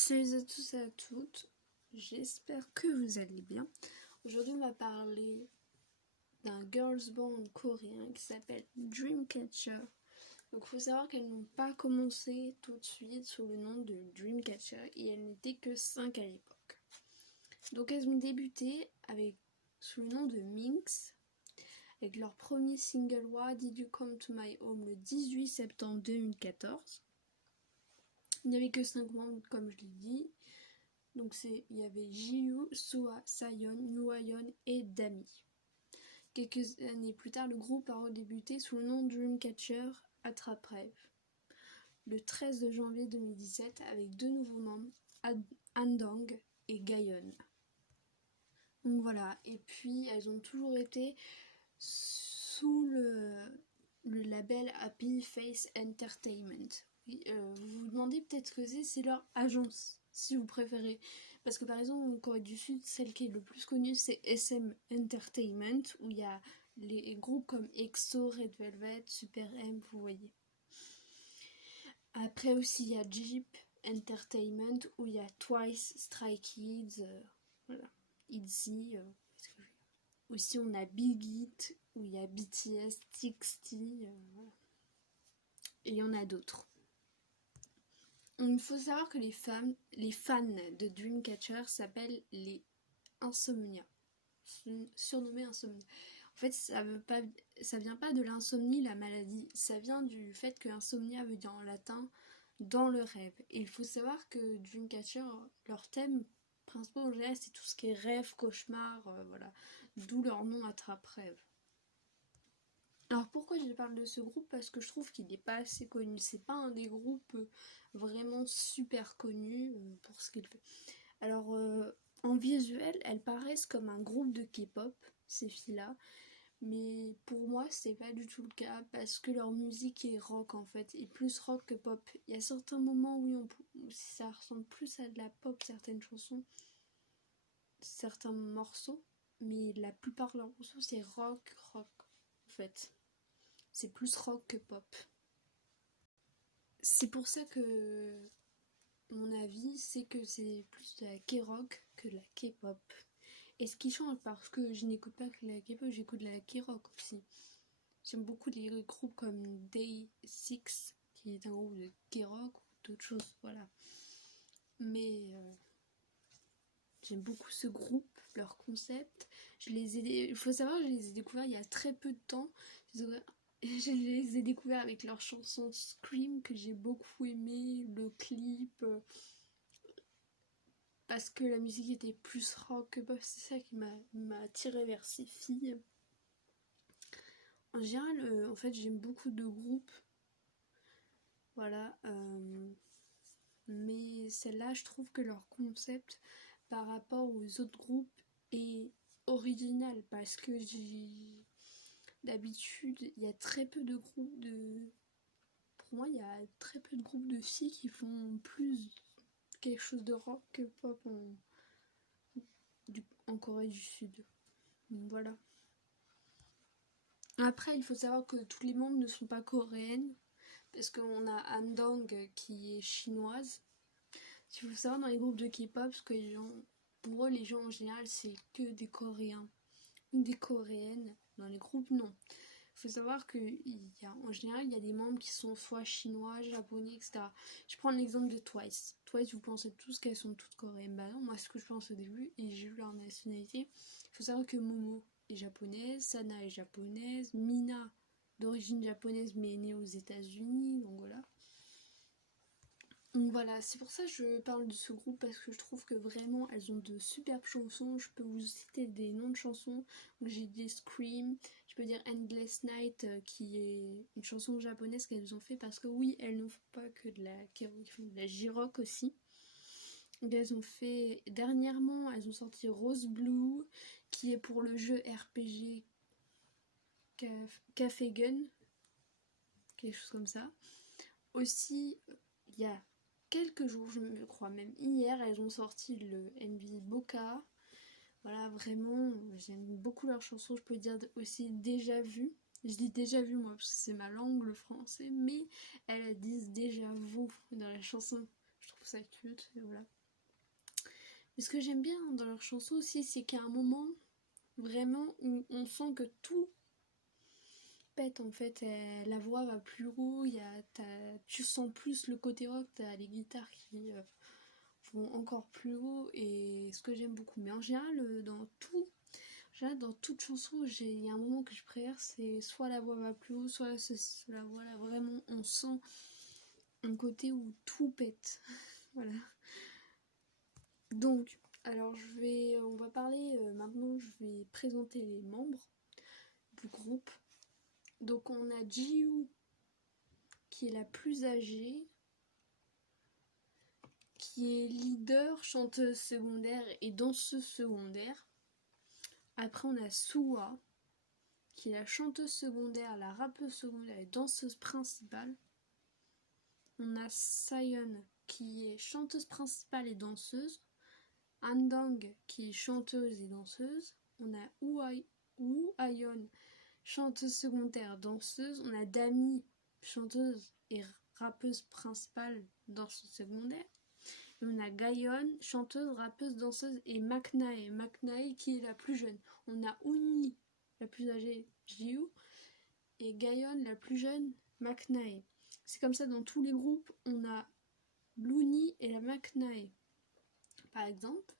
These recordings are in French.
Salut à tous et à toutes, j'espère que vous allez bien. Aujourd'hui on va parler d'un girls band coréen qui s'appelle Dreamcatcher. Donc il faut savoir qu'elles n'ont pas commencé tout de suite sous le nom de Dreamcatcher et elles n'étaient que 5 à l'époque. Donc elles ont débuté sous le nom de Minx avec leur premier single Why Did You Come to My Home le 18 septembre 2014. Il n'y avait que 5 membres comme je l'ai dit. Donc il y avait Jiu, Soa, Sayon, Nuayon et Dami. Quelques années plus tard, le groupe a redébuté sous le nom Dreamcatcher Attrape-Rêve. Le 13 janvier 2017 avec deux nouveaux membres, Andong et Gayeon. Donc voilà, et puis elles ont toujours été sous le label Happy Face Entertainment. Vous vous demandez peut-être ce que c'est leur agence, si vous préférez. Parce que par exemple, en Corée du Sud, celle qui est le plus connue, c'est SM Entertainment, où il y a les groupes comme EXO, Red Velvet, Super M, vous voyez. Après aussi, il y a Jeep Entertainment, où il y a Twice, Stray Kids, voilà, ITZY. Aussi, on a Big Hit, où il y a BTS, TXT, voilà. Et il y en a d'autres. Il faut savoir que les fans de Dreamcatcher s'appellent les Insomnia, surnommés Insomnia. En fait, ça vient pas de l'insomnie, la maladie, ça vient du fait que insomnia veut dire en latin dans le rêve. Et il faut savoir que Dreamcatcher, leur thème principal en général, c'est tout ce qui est rêve, cauchemar, voilà. D'où leur nom Attrape-Rêve. Alors pourquoi je parle de ce groupe? Parce que je trouve qu'il n'est pas assez connu. C'est pas un des groupes vraiment super connus pour ce qu'il fait. Alors en visuel, elles paraissent comme un groupe de K-pop, ces filles-là. Mais pour moi, c'est pas du tout le cas parce que leur musique est rock en fait, et plus rock que pop. Il y a certains moments où ça ressemble plus à de la pop, certaines chansons, certains morceaux, mais la plupart de leurs morceaux c'est rock en fait. C'est plus rock que pop. C'est pour ça que mon avis, c'est que c'est plus de la K-rock que de la K-pop. Et ce qui change, parce que je n'écoute pas que la K-pop, j'écoute de la K-rock aussi. J'aime beaucoup les groupes comme Day6, qui est un groupe de K-rock ou d'autres choses, voilà. Mais j'aime beaucoup ce groupe, leur concept. Il faut savoir, je les ai découverts il y a très peu de temps. Je les ai découverts avec leur chanson Scream que j'ai beaucoup aimé, le clip, parce que la musique était plus rock que pop, c'est ça qui m'a attirée vers ces filles. En général, en fait, j'aime beaucoup de groupes, voilà, mais celle-là, je trouve que leur concept par rapport aux autres groupes est original, parce que d'habitude, il y a très peu de groupes Pour moi, il y a très peu de groupes de filles qui font plus quelque chose de rock que pop en Corée du Sud. Donc voilà. Après, il faut savoir que tous les membres ne sont pas coréennes, parce qu'on a Andong qui est chinoise. Il faut savoir dans les groupes de K-pop, que pour eux, les gens en général, c'est que des Coréens ou des Coréennes. Dans les groupes, non. Il faut savoir qu'en général, il y a des membres qui sont soit chinois, japonais, etc. Je prends l'exemple de Twice. Twice, vous pensez tous qu'elles sont toutes coréennes. Bah non, moi, ce que je pense au début, et j'ai vu leur nationalité, il faut savoir que Momo est japonaise, Sana est japonaise, Mina, d'origine japonaise, mais née aux États-Unis, donc voilà. Donc voilà, c'est pour ça que je parle de ce groupe, parce que je trouve que vraiment elles ont de superbes chansons. Je peux vous citer des noms de chansons. Donc j'ai dit Scream, je peux dire Endless Night, qui est une chanson japonaise qu'elles ont fait, parce que oui, elles n'ont pas que de la K-rock, elles font de la J-rock aussi. Donc elles ont fait, dernièrement, elles ont sorti Rose Blue, qui est pour le jeu RPG Café Gun, quelque chose comme ça. Aussi, il y a quelques jours, je crois même hier, elles ont sorti le MV Boca. Voilà, vraiment, j'aime beaucoup leurs chansons. Je peux dire aussi déjà vu. Je dis déjà vu moi, parce que c'est ma langue, le français, mais elles disent déjà vous dans la chanson. Je trouve trouve ça cute, et voilà. Mais ce que j'aime bien dans leurs chansons aussi, c'est qu'à un moment, vraiment, où on sent que tout pète en fait, la voix va plus haut, tu sens plus le côté rock, t'as les guitares qui vont encore plus haut, et ce que j'aime beaucoup. Mais en général, dans toute chanson, il y a un moment que je préfère, c'est soit la voix va plus haut, soit la voix là, vraiment, on sent un côté où tout pète. Voilà. Donc, alors on va parler, maintenant je vais présenter les membres du groupe. Donc on a Jiwoo qui est la plus âgée, qui est leader, chanteuse secondaire et danseuse secondaire. Après on a Suwa qui est la chanteuse secondaire, la rappeuse secondaire et danseuse principale. On a Sayeon qui est chanteuse principale et danseuse. Handong qui est chanteuse et danseuse. On a Woo Ayeon, chanteuse secondaire, danseuse. On a Dami, chanteuse et rappeuse principale, danseuse secondaire. Et on a Gayeon, chanteuse, rappeuse, danseuse, et Maknae qui est la plus jeune. On a Uni, la plus âgée, Jiwoo, et Gayeon, la plus jeune, Maknae. C'est comme ça dans tous les groupes, on a l'Uni et la Maknae. Par exemple,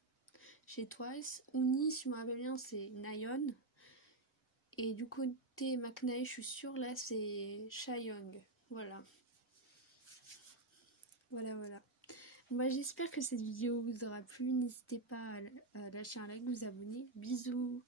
chez Twice, Uni, si je me rappelle bien, c'est Nayeon. Et du côté Maknae, je suis sûre, là, c'est Chaeyoung. Voilà. Voilà. Moi, j'espère que cette vidéo vous aura plu. N'hésitez pas à lâcher un like, vous abonner. Bisous!